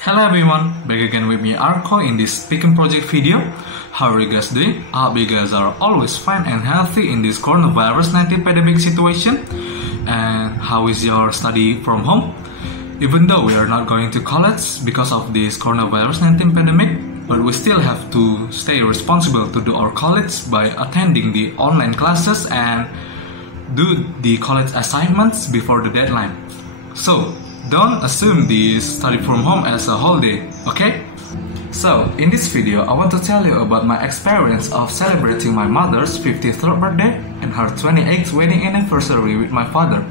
Hello everyone, back again with me Arco in this speaking project video. How are you guys doing? I hope you guys are always fine and healthy in this coronavirus 19 pandemic situation. And how is your study from home? Even though we are not going to college because of this coronavirus 19 pandemic, but we still have to stay responsible to do our college by attending the online classes and do the college assignments before the deadline. So, don't assume the study from home as a holiday, okay? So, in this video, I want to tell you about my experience of celebrating my mother's 53rd birthday and her 28th wedding anniversary with my father.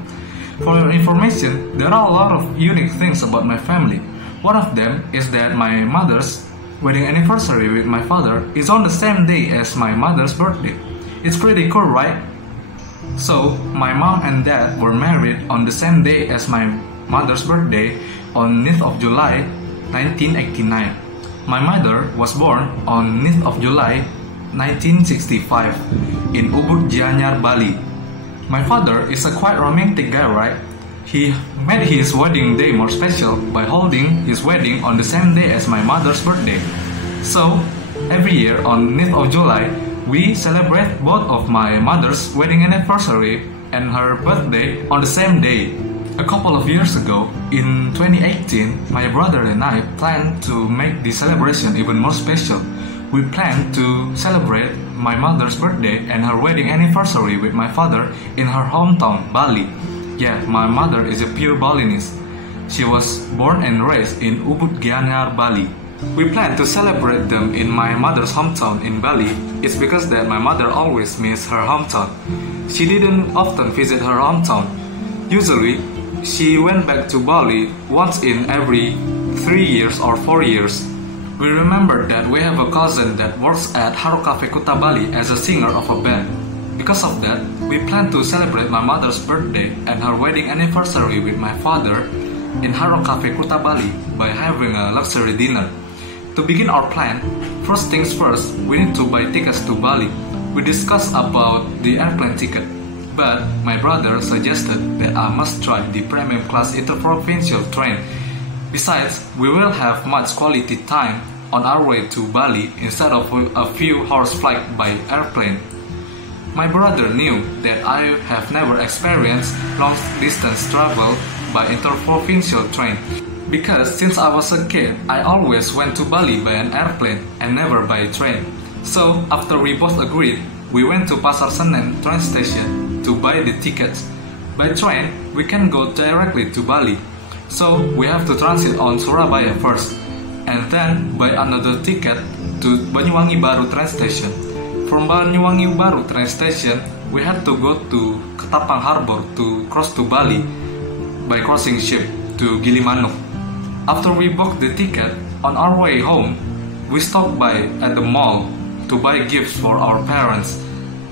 For your information, there are a lot of unique things about my family. One of them is that my mother's wedding anniversary with my father is on the same day as my mother's birthday. It's pretty cool, right? So, my mom and dad were married on the same day as my mother's birthday on 9th of July 1989. My mother was born on 9th of July 1965 in Ubud, Gianyar, Bali. My father is a quite romantic guy, right? He made his wedding day more special by holding his wedding on the same day as my mother's birthday. So, every year on 9th of July, we celebrate both of my mother's wedding anniversary and her birthday on the same day. A couple of years ago, in 2018, my brother and I planned to make the celebration even more special. We planned to celebrate my mother's birthday and her wedding anniversary with my father in her hometown, Bali. Yeah, my mother is a pure Balinese. She was born and raised in Ubud, Gianyar, Bali. We planned to celebrate them in my mother's hometown in Bali. It's because that my mother always missed her hometown. She didn't often visit her hometown. Usually, she went back to Bali once in every 3 years or 4 years. We remember that we have a cousin that works at Arco Kuta Bali as a singer of a band. Because of that, we plan to celebrate my mother's birthday and her wedding anniversary with my father in Arco Kuta Bali by having a luxury dinner. To begin our plan, first things first, we need to buy tickets to Bali. We discussed about the airplane ticket, but my brother suggested that I must try the premium class interprovincial train. Besides, we will have much quality time on our way to Bali instead of a few hours flight by airplane. My brother knew that I have never experienced long distance travel by interprovincial train, because since I was a kid, I always went to Bali by an airplane and never by train. So after we both agreed, we went to Pasar Senen train station to buy the tickets. By train, we can go directly to Bali. So we have to transit on Surabaya first, and then buy another ticket to Banyuwangi Baru train station. From Banyuwangi Baru train station, we had to go to Ketapang Harbor to cross to Bali by crossing ship to Gilimanuk. After we booked the ticket, on our way home, we stopped by at the mall to buy gifts for our parents.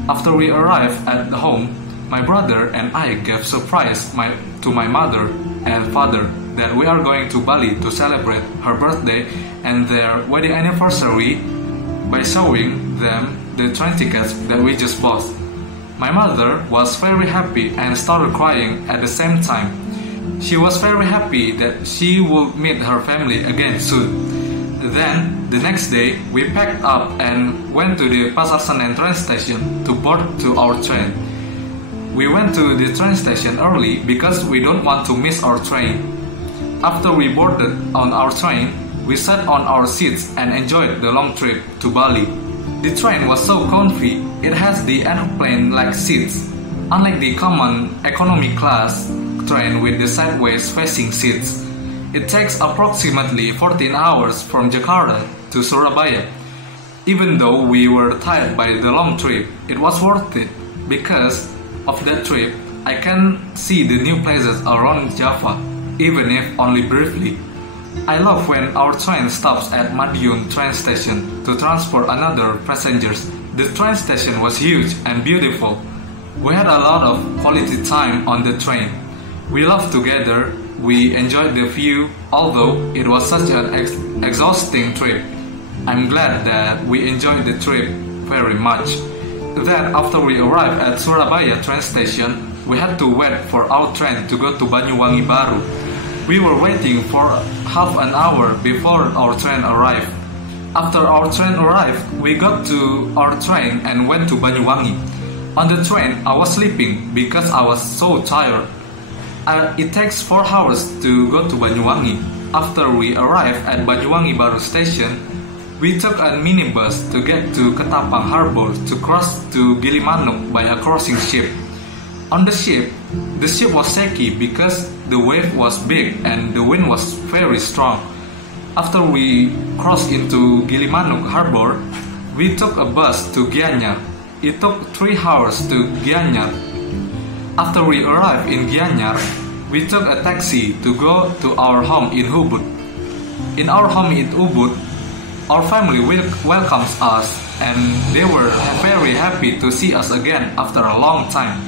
After we arrived at the home, my brother and I gave surprise to my mother and father that we are going to Bali to celebrate her birthday and their wedding anniversary by showing them the train tickets that we just bought. My mother was very happy and started crying at the same time. She was very happy that she would meet her family again soon. Then, the next day, we packed up and went to the Pasar Senen train station to board to our train. We went to the train station early because we don't want to miss our train. After we boarded on our train, we sat on our seats and enjoyed the long trip to Bali. The train was so comfy, it has the airplane-like seats, unlike the common economy class train with the sideways facing seats. It takes approximately 14 hours from Jakarta to Surabaya. Even though we were tired by the long trip, it was worth it. Because of that trip, I can see the new places around Java, even if only briefly. I love when our train stops at Madiun train station to transport another passengers. The train station was huge and beautiful. We had a lot of quality time on the train. We laughed together, we enjoyed the view, although it was such an exhausting trip. I'm glad that we enjoyed the trip very much. Then after we arrived at Surabaya train station, we had to wait for our train to go to Banyuwangi Baru. We were waiting for half an hour before our train arrived. After our train arrived, we got to our train and went to Banyuwangi. On the train, I was sleeping because I was so tired. It takes 4 hours to go to Banyuwangi. After we arrived at Banyuwangi Baru station, we took a minibus to get to Ketapang Harbor to cross to Gilimanuk by a crossing ship. On the ship was shaky because the wave was big and the wind was very strong. After we crossed into Gilimanuk Harbor, we took a bus to Gianyar. It took 3 hours to Gianyar. After we arrived in Gianyar, we took a taxi to go to our home in Ubud. In our home in Ubud, our family welcomes us and they were very happy to see us again after a long time.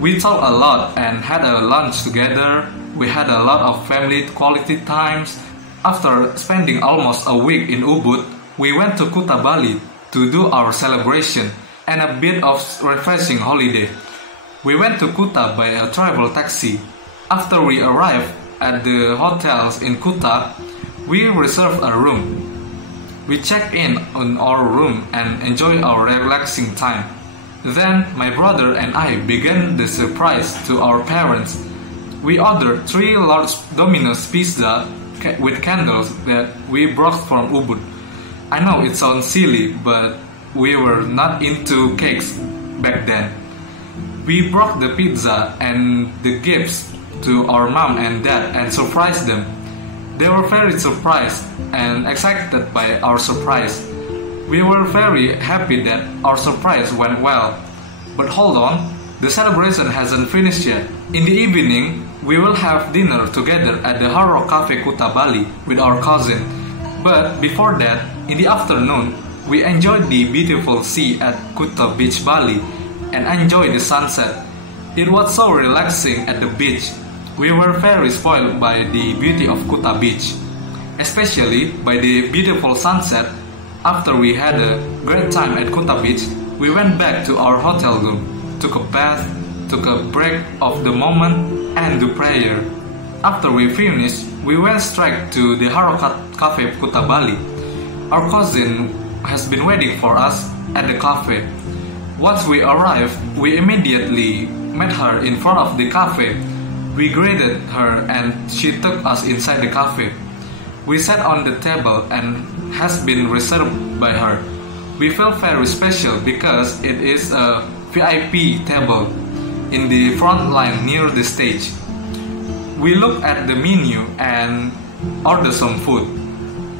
We talked a lot and had a lunch together. We had a lot of family quality times. After spending almost a week in Ubud, we went to Kuta Bali to do our celebration and a bit of refreshing holiday. We went to Kuta by a travel taxi. After we arrived at the hotels in Kuta, we reserved a room. We checked in on our room and enjoyed our relaxing time. Then my brother and I began the surprise to our parents. We ordered 3 large Domino's pizza with candles that we brought from Ubud. I know it sounds silly, but we were not into cakes back then. We brought the pizza and the gifts to our mom and dad and surprised them. They were very surprised and excited by our surprise. We were very happy that our surprise went well. But hold on, the celebration hasn't finished yet. In the evening, we will have dinner together at the Arco Cafe Kuta Bali with our cousin. But before that, in the afternoon, we enjoyed the beautiful sea at Kuta Beach, Bali, and enjoyed the sunset. It was so relaxing at the beach. We were very spoiled by the beauty of Kuta Beach, especially by the beautiful sunset. After we had a great time at Kuta Beach, we went back to our hotel room, took a bath, took a break of the moment, and do prayer. After we finished, we went straight to the Arco Cafe Kuta Bali. Our cousin has been waiting for us at the cafe. Once we arrived, we immediately met her in front of the cafe. We greeted her and she took us inside the cafe. We sat on the table and has been reserved by her. We felt very special because it is a VIP table in the front line near the stage. We looked at the menu and ordered some food.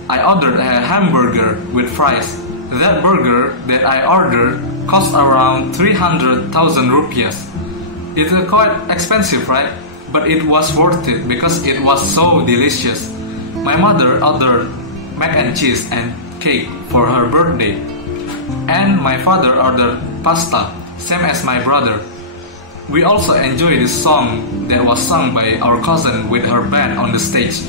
I ordered a hamburger with fries. That burger that I ordered cost around 300,000 rupiahs. It's quite expensive, right? But it was worth it because it was so delicious. My mother ordered mac and cheese and cake for her birthday. And my father ordered pasta, same as my brother. We also enjoyed the song that was sung by our cousin with her band on the stage.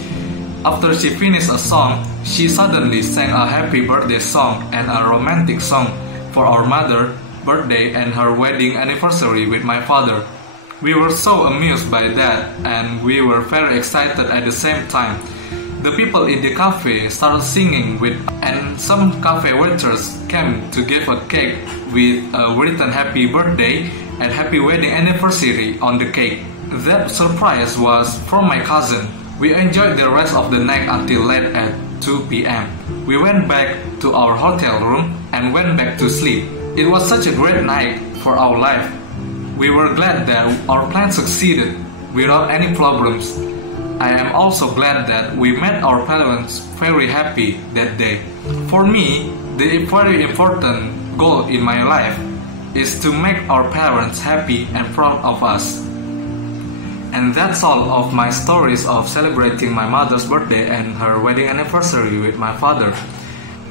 After she finished a song, she suddenly sang a happy birthday song and a romantic song for our mother's birthday and her wedding anniversary with my father. We were so amused by that and we were very excited at the same time. The people in the cafe started singing and some cafe waiters came to give a cake with a written happy birthday and happy wedding anniversary on the cake. That surprise was from my cousin. We enjoyed the rest of the night until late at 2 p.m. We went back to our hotel room and went back to sleep. It was such a great night for our life. We were glad that our plan succeeded without any problems. I am also glad that we made our parents very happy that day. For me, the very important goal in my life is to make our parents happy and proud of us. And that's all of my stories of celebrating my mother's birthday and her wedding anniversary with my father.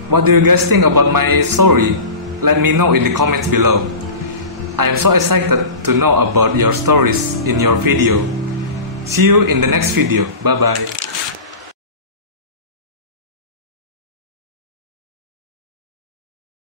What do you guys think about my story? Let me know in the comments below. I am so excited to know about your stories in your video. See you in the next video. Bye bye.